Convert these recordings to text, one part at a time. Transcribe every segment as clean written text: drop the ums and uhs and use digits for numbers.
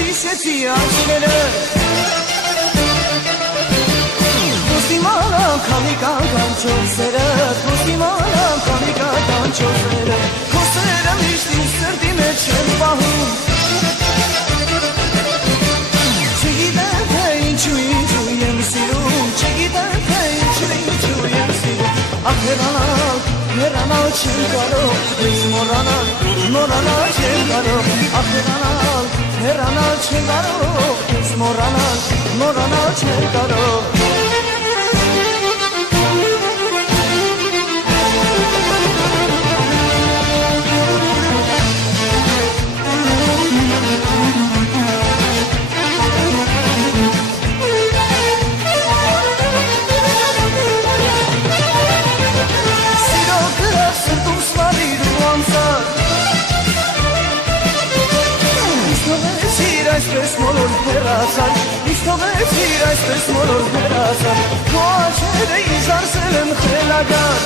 հիշեցի աչքերը Ոստիմանամ քամիկական չորսերը Ոստիմանամ քամիկական չորսերը Քո սերը միշտ իմ սրտի մեջ եմ պահում Չգիտեմ թե ինչու եմ սիրում Չգիտեմ թե ինչու եմ սիրում Ախ հեռանալ չեմ կարող Ես մոռանալ չեմ կարող Ախ հեռանալ չեմ կարող Ես մոռանալ չեմ կարող Այսպես մոլոր հեռացար, իսկ թողեցիր այսպես մոլոր հեռացար Քո աչքերը ինձ արսել եմ խելագար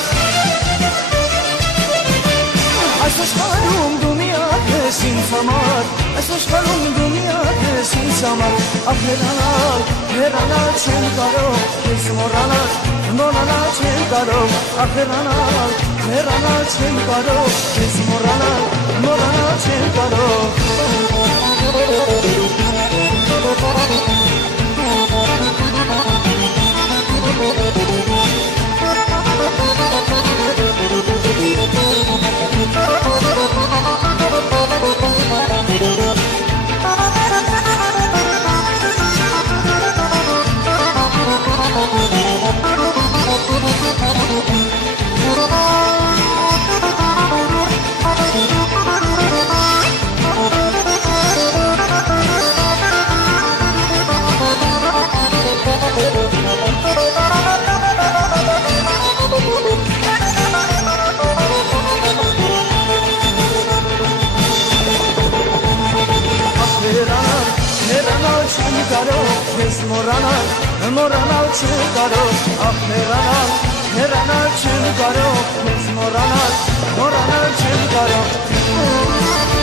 Այս աշխարհում դու միակ ես ինձ համար Այս աշխարհում դու միակ ես ինձ համար Ախ հեռանալ չեմ կարող Ես մոռանալ չեմ կարող Ախ հեռանալ չեմ կարող Ես մոռանալ չեմ կարող Ես մոռանալ չեմ կարող Ախ հեռանալ չեմ կարող Ես մոռանալ չեմ կարող